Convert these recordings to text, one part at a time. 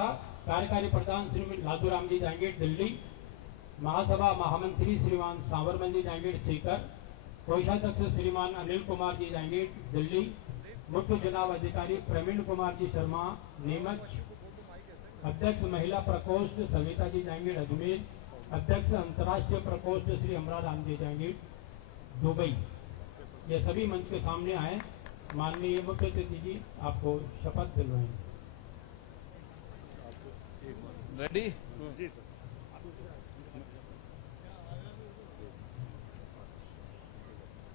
होगा। कार्यकारी प्रधान श्री लादू राम जी जाएंगे दिल्ली। महासभा महामंत्री श्रीमान सांवरमल जी जाएंगे सीकर। कोषाध्यक्ष श्रीमान अनिल कुमार जी जाएंगे दिल्ली। मुख्य चुनाव अधिकारी प्रवीण कुमार जी शर्मा नीमच। अध्यक्ष महिला प्रकोष्ठ सविता जी जाएंगे अजमेर। अध्यक्ष अंतर्राष्ट्रीय प्रकोष्ठ श्री अमरा राम जी जाएंगे दुबई। ये सभी मंच के सामने आए। माननीय मुख्य अतिथि जी आपको शपथ दिलवाएंगे। रेडी?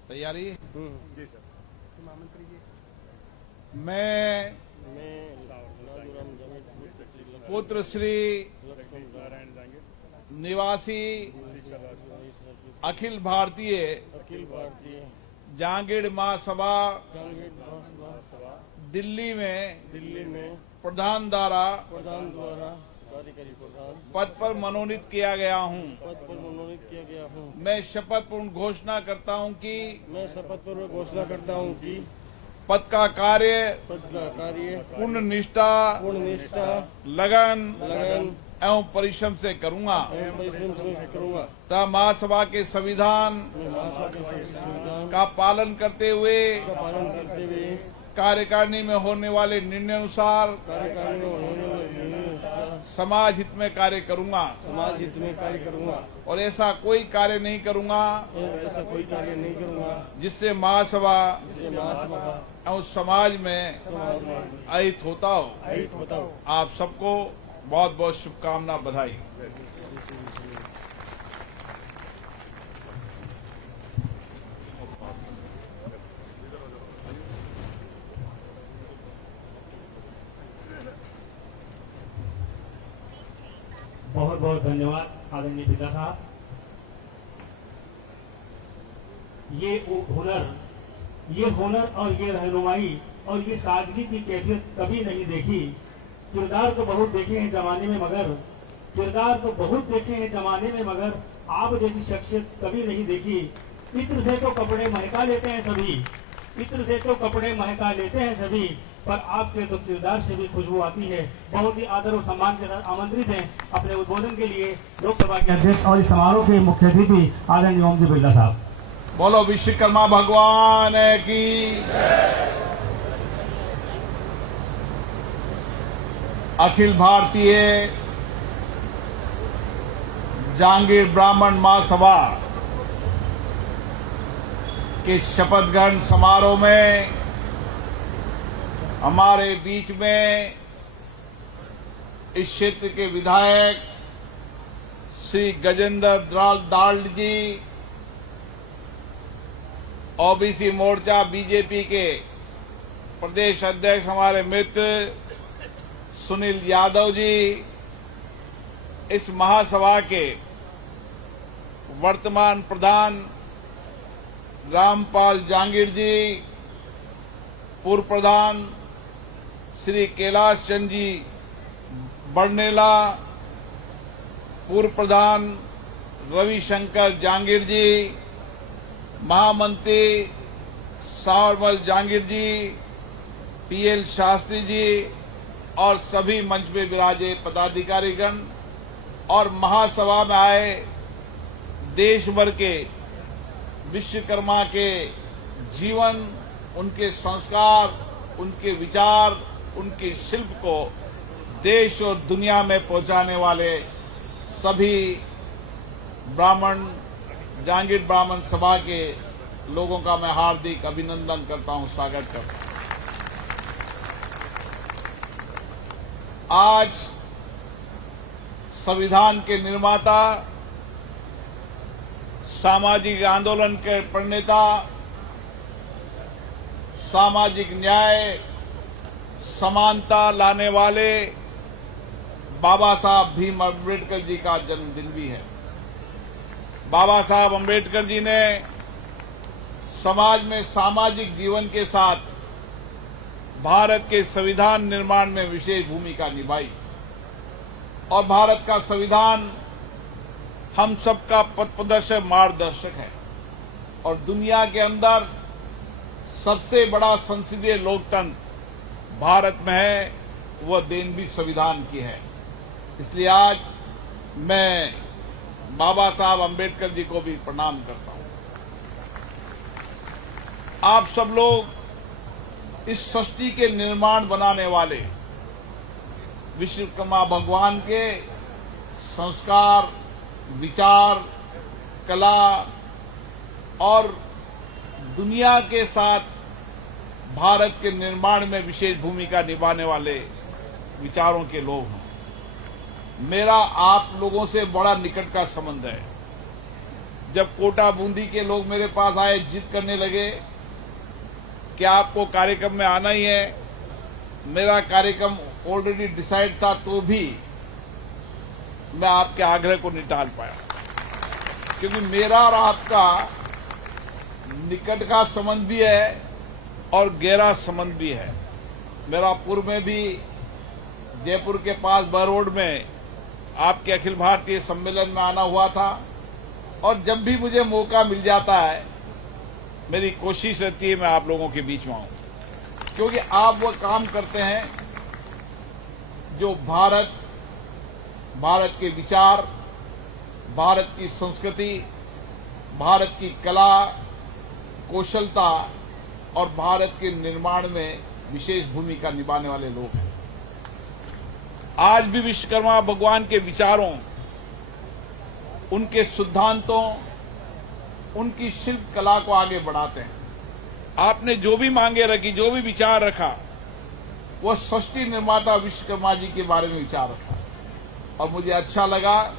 तैयारी? जी सर। महामंत्री जी, मैं पुत्र श्री निवासी अखिल भारतीय जहांगीर महासभा दिल्ली में प्रधान द्वारा पद पर मनोनीत किया गया हूँ। मैं शपथ पूर्ण घोषणा करता हूँ कि पद का कार्य पूर्ण निष्ठा लगन एवं परिश्रम से करूँगा तथा महासभा के संविधान का पालन करते हुए कार्यकारिणी में होने वाले निर्णय अनुसार समाज हित में कार्य करूँगा और ऐसा कोई कार्य नहीं करूँगा जिससे महासभा एवं समाज में अहित होता हो। आप सबको बहुत बहुत शुभकामना, बधाई। बहुत बहुत धन्यवाद आदरणीय पिता साहब। ये हुनर और ये रहनुमाई और ये सादगी की कैफियत कभी नहीं देखी। किरदार तो बहुत देखे हैं जमाने में मगर आप जैसी शख्सियत कभी नहीं देखी। इत्र से तो कपड़े महका लेते हैं सभी, पर आपके तो किरदार से भी खुशबू आती है। बहुत ही आदर और सम्मान के साथ आमंत्रित हैं अपने उद्बोधन के लिए लोकसभा के अध्यक्ष और इस समारोह के मुख्य अतिथि आदरणीय ओम जी बिरला साहब। बोलो विश्वकर्मा भगवान की। अखिल भारतीय जहांगीर ब्राह्मण महासभा के शपथ ग्रहण समारोह में हमारे बीच में इस क्षेत्र के विधायक श्री गजेंद्र दाल जी, ओबीसी मोर्चा बीजेपी के प्रदेश अध्यक्ष हमारे मित्र सुनील यादव जी, इस महासभा के वर्तमान प्रधान रामपाल जहांगीर जी, पूर्व प्रधान श्री कैलाश चंद जी बड़नेला, पूर्व प्रधान रविशंकर जहांगीर जी, महामंत्री सांवरमल जहांगीर जी, पीएल शास्त्री जी और सभी मंच में विराजे पदाधिकारीगण और महासभा में आए देश भर के विश्वकर्मा के जीवन, उनके संस्कार, उनके विचार, उनके शिल्प को देश और दुनिया में पहुंचाने वाले सभी जहांगीर ब्राह्मण सभा के लोगों का मैं हार्दिक अभिनंदन करता हूं, स्वागत करता हूं। आज संविधान के निर्माता, सामाजिक आंदोलन के प्रणेता, सामाजिक न्याय समानता लाने वाले बाबा साहब भीम अम्बेडकर जी का जन्मदिन भी है। बाबा साहब अम्बेडकर जी ने समाज में सामाजिक जीवन के साथ भारत के संविधान निर्माण में विशेष भूमिका निभाई और भारत का संविधान हम सबका पथ प्रदर्शक मार्गदर्शक है और दुनिया के अंदर सबसे बड़ा संसदीय लोकतंत्र भारत में है। वह देन भी संविधान की है। इसलिए आज मैं बाबा साहब अम्बेडकर जी को भी प्रणाम करता हूं। आप सब लोग इस सृष्टि के निर्माण बनाने वाले विश्वकर्मा भगवान के संस्कार, विचार, कला और दुनिया के साथ भारत के निर्माण में विशेष भूमिका निभाने वाले विचारों के लोग हैं। मेरा आप लोगों से बड़ा निकट का संबंध है। जब कोटा बूंदी के लोग मेरे पास आए, जिद करने लगे कि आपको कार्यक्रम में आना ही है, मेरा कार्यक्रम ऑलरेडी डिसाइड था, तो भी मैं आपके आग्रह को नहीं टाल पाया, क्योंकि मेरा और आपका निकट का संबंध भी है और गहरा संबंध भी है। मेरा पूर्व में भी जयपुर के पास बरोड में आपके अखिल भारतीय सम्मेलन में आना हुआ था, और जब भी मुझे मौका मिल जाता है मेरी कोशिश रहती है मैं आप लोगों के बीच में आऊं, क्योंकि आप वो काम करते हैं जो भारत के विचार, भारत की संस्कृति, भारत की कला, कौशलता और भारत के निर्माण में विशेष भूमिका निभाने वाले लोग हैं। आज भी विश्वकर्मा भगवान के विचारों, उनके सिद्धांतों, उनकी शिल्प कला को आगे बढ़ाते हैं। आपने जो भी मांगे रखी, जो भी विचार रखा, वो सृष्टि निर्माता विश्वकर्मा जी के बारे में विचार रखा, और मुझे अच्छा लगा।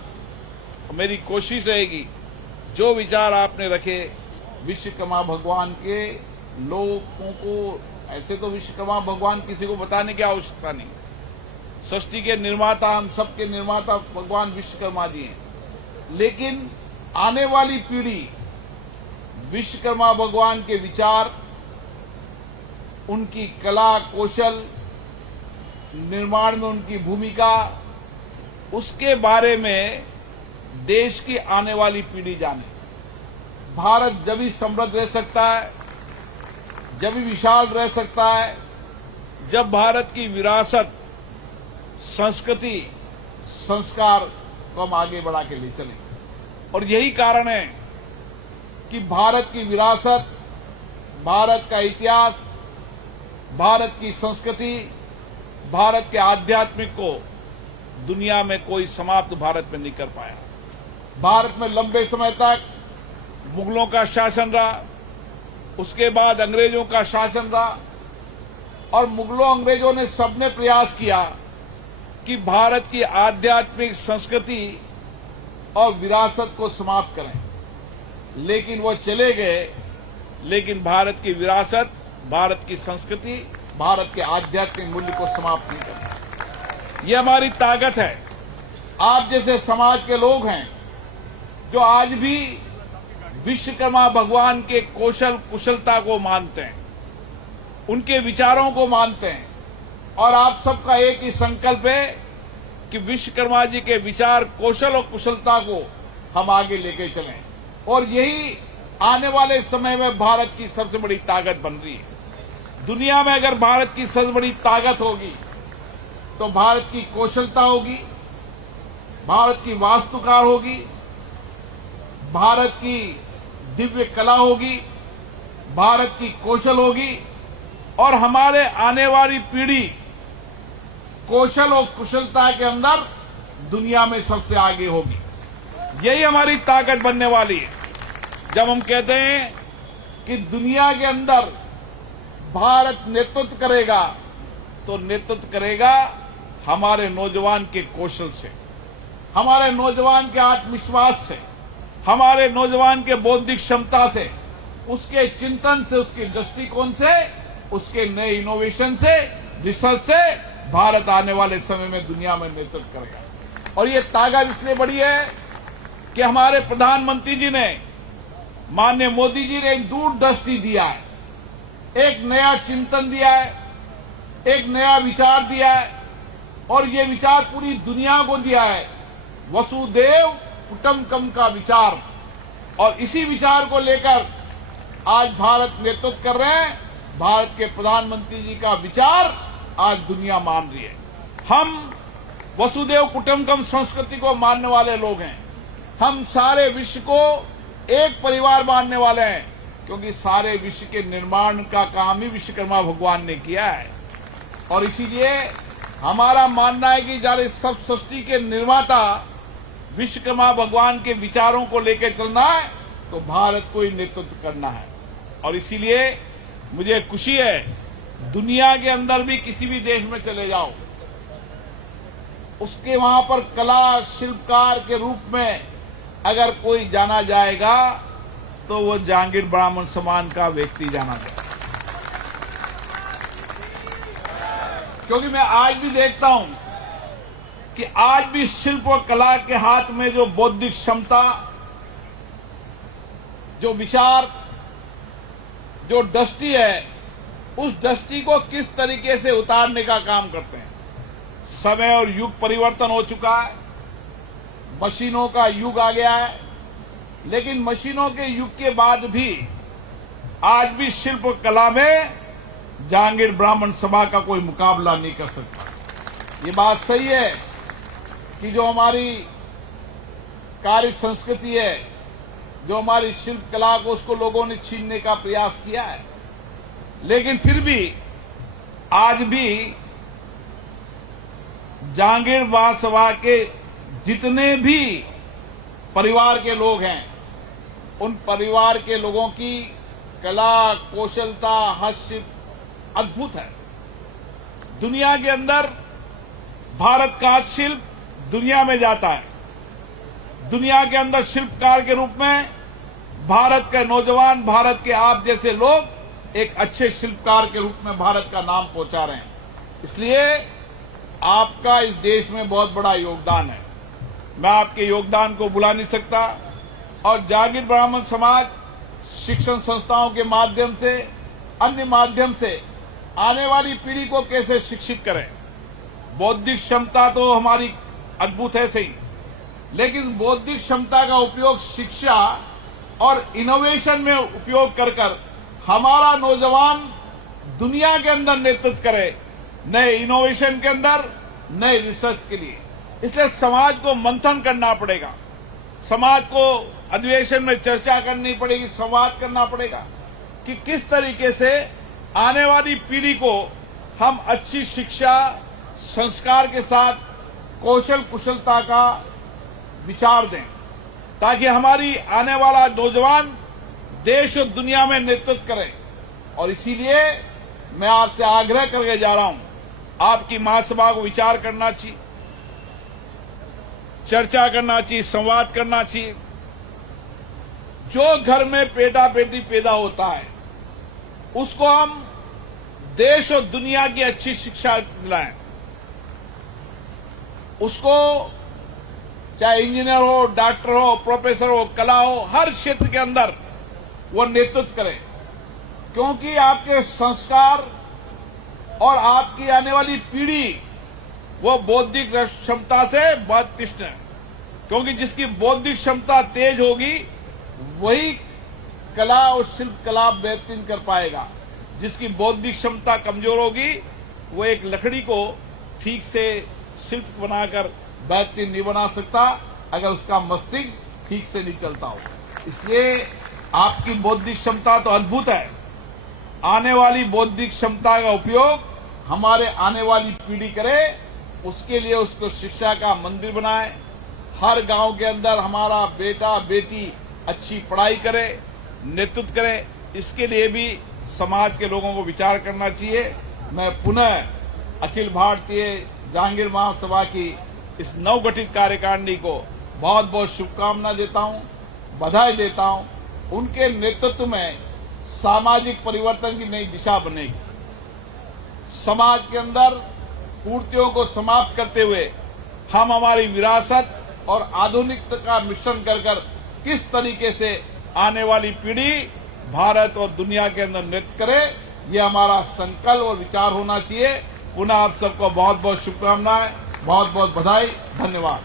मेरी कोशिश रहेगी जो विचार आपने रखे विश्वकर्मा भगवान के लोगों को, ऐसे तो विश्वकर्मा भगवान किसी को बताने की आवश्यकता नहीं, सृष्टि के निर्माता, हम सबके निर्माता भगवान विश्वकर्मा जी हैं, लेकिन आने वाली पीढ़ी विश्वकर्मा भगवान के विचार, उनकी कला, कौशल, निर्माण में उनकी भूमिका, उसके बारे में देश की आने वाली पीढ़ी जाने। भारत जब भी समृद्ध रह सकता है, जब भी विशाल रह सकता है, जब भारत की विरासत, संस्कृति, संस्कार को हम आगे बढ़ा के ले चलें। और यही कारण है कि भारत की विरासत, भारत का इतिहास, भारत की संस्कृति, भारत के आध्यात्मिक को दुनिया में कोई समाप्त भारत में नहीं कर पाया। भारत में लंबे समय तक मुगलों का शासन रहा, उसके बाद अंग्रेजों का शासन रहा, और मुगलों अंग्रेजों ने सबने प्रयास किया कि भारत की आध्यात्मिक संस्कृति और विरासत को समाप्त करें, लेकिन वो चले गए, लेकिन भारत की विरासत, भारत की संस्कृति, भारत के आध्यात्मिक मूल्य को समाप्त नहीं करना। ये हमारी ताकत है। आप जैसे समाज के लोग हैं जो आज भी विश्वकर्मा भगवान के कौशल, कुशलता को मानते हैं, उनके विचारों को मानते हैं, और आप सबका एक ही संकल्प है कि विश्वकर्मा जी के विचार, कौशल और कुशलता को हम आगे लेके चलें, और यही आने वाले समय में भारत की सबसे बड़ी ताकत बन रही है। दुनिया में अगर भारत की सबसे बड़ी ताकत होगी तो भारत की कौशलता होगी, भारत की वास्तुकार होगी, भारत की दिव्य कला होगी, भारत की कौशल होगी, और हमारे आने वाली पीढ़ी कौशल और कुशलता के अंदर दुनिया में सबसे आगे होगी। यही हमारी ताकत बनने वाली है। जब हम कहते हैं कि दुनिया के अंदर भारत नेतृत्व करेगा, तो नेतृत्व करेगा हमारे नौजवान के कौशल से, हमारे नौजवान के आत्मविश्वास से, हमारे नौजवान के बौद्धिक क्षमता से, उसके चिंतन से, उसके दृष्टिकोण से, उसके नए इनोवेशन से, रिसर्च से भारत आने वाले समय में दुनिया में नेतृत्व करेगा। और ये ताकत इसलिए बड़ी है कि हमारे प्रधानमंत्री जी ने, माननीय मोदी जी ने एक दूरदृष्टि दिया है, एक नया चिंतन दिया है, एक नया विचार दिया है, और ये विचार पूरी दुनिया को दिया है, वसुदेव कुटुंबकम का विचार। और इसी विचार को लेकर आज भारत नेतृत्व कर रहे हैं। भारत के प्रधानमंत्री जी का विचार आज दुनिया मान रही है। हम वसुदेव कुटुंबकम संस्कृति को मानने वाले लोग हैं। हम सारे विश्व को एक परिवार मानने वाले हैं, क्योंकि सारे विश्व के निर्माण का काम ही विश्वकर्मा भगवान ने किया है। और इसीलिए हमारा मानना है कि जब सब सृष्टि के निर्माता विश्वकर्मा भगवान के विचारों को लेकर चलना है तो भारत को ही नेतृत्व करना है। और इसीलिए मुझे खुशी है, दुनिया के अंदर भी किसी भी देश में चले जाओ, उसके वहां पर कला शिल्पकार के रूप में अगर कोई जाना जाएगा तो वो जहांगीर ब्राह्मण समाज का व्यक्ति जाना जाएगा। क्योंकि मैं आज भी देखता हूं कि आज भी शिल्प और कला के हाथ में जो बौद्धिक क्षमता, जो विचार, जो दृष्टि है, उस दृष्टि को किस तरीके से उतारने का काम करते हैं। समय और युग परिवर्तन हो चुका है, मशीनों का युग आ गया है, लेकिन मशीनों के युग के बाद भी आज भी शिल्प और कला में जहांगीर ब्राह्मण सभा का कोई मुकाबला नहीं कर सकता। ये बात सही है कि जो हमारी कार्य संस्कृति है, जो हमारी शिल्प कला को, उसको लोगों ने छीनने का प्रयास किया है, लेकिन फिर भी आज भी जहांगीर महासभा के जितने भी परिवार के लोग हैं, उन परिवार के लोगों की कला, कौशलता, हस्तशिल्प अद्भुत है। दुनिया के अंदर भारत का शिल्प दुनिया में जाता है। दुनिया के अंदर शिल्पकार के रूप में भारत के नौजवान, भारत के आप जैसे लोग एक अच्छे शिल्पकार के रूप में भारत का नाम पहुंचा रहे हैं। इसलिए आपका इस देश में बहुत बड़ा योगदान है। मैं आपके योगदान को भुला नहीं सकता। और जहांगीर ब्राह्मण समाज शिक्षण संस्थाओं के माध्यम से, अन्य माध्यम से आने वाली पीढ़ी को कैसे शिक्षित करें। बौद्धिक क्षमता तो हमारी अद्भुत है सही, लेकिन बौद्धिक क्षमता का उपयोग शिक्षा और इनोवेशन में उपयोग कर हमारा नौजवान दुनिया के अंदर नेतृत्व करे, नए इनोवेशन के अंदर, नए रिसर्च के लिए। इसलिए समाज को मंथन करना पड़ेगा, समाज को अधिवेशन में चर्चा करनी पड़ेगी, संवाद करना पड़ेगा कि किस तरीके से आने वाली पीढ़ी को हम अच्छी शिक्षा, संस्कार के साथ कौशल कुशलता का विचार दें, ताकि हमारी आने वाला नौजवान देश और दुनिया में नेतृत्व करे। और इसीलिए मैं आपसे आग्रह करके जा रहा हूं, आपकी महासभा को विचार करना चाहिए, चर्चा करना चाहिए, संवाद करना चाहिए। जो घर में बेटा बेटी पैदा होता है उसको हम देश और दुनिया की अच्छी शिक्षा दिलाएं। उसको चाहे इंजीनियर हो, डॉक्टर हो, प्रोफेसर हो, कला हो, हर क्षेत्र के अंदर वो नेतृत्व करे, क्योंकि आपके संस्कार और आपकी आने वाली पीढ़ी वो बौद्धिक क्षमता से बहुत तीक्ष्ण है। क्योंकि जिसकी बौद्धिक क्षमता तेज होगी वही कला और शिल्प कला बेहतरीन कर पाएगा। जिसकी बौद्धिक क्षमता कमजोर होगी वो एक लकड़ी को ठीक से शिल्प बनाकर बेहतरीन नहीं बना सकता, अगर उसका मस्तिष्क ठीक से नहीं चलता हो। इसलिए आपकी बौद्धिक क्षमता तो अद्भुत है। आने वाली बौद्धिक क्षमता का उपयोग हमारे आने वाली पीढ़ी करे, उसके लिए उसको शिक्षा का मंदिर बनाए। हर गांव के अंदर हमारा बेटा बेटी अच्छी पढ़ाई करे, नेतृत्व करे। इसके लिए भी समाज के लोगों को विचार करना चाहिए। मैं पुनः अखिल भारतीय जहांगीर महासभा की इस नवगठित कार्यकारिणी को बहुत बहुत शुभकामना देता हूं, बधाई देता हूं। उनके नेतृत्व में सामाजिक परिवर्तन की नई दिशा बनेगी। समाज के अंदर कुरीतियों को समाप्त करते हुए हम हमारी विरासत और आधुनिकता का मिश्रण कर किस तरीके से आने वाली पीढ़ी भारत और दुनिया के अंदर नृत्य करे, ये हमारा संकल्प और विचार होना चाहिए। पुनः आप सबको बहुत बहुत शुभकामनाएं, बहुत बहुत बधाई, धन्यवाद।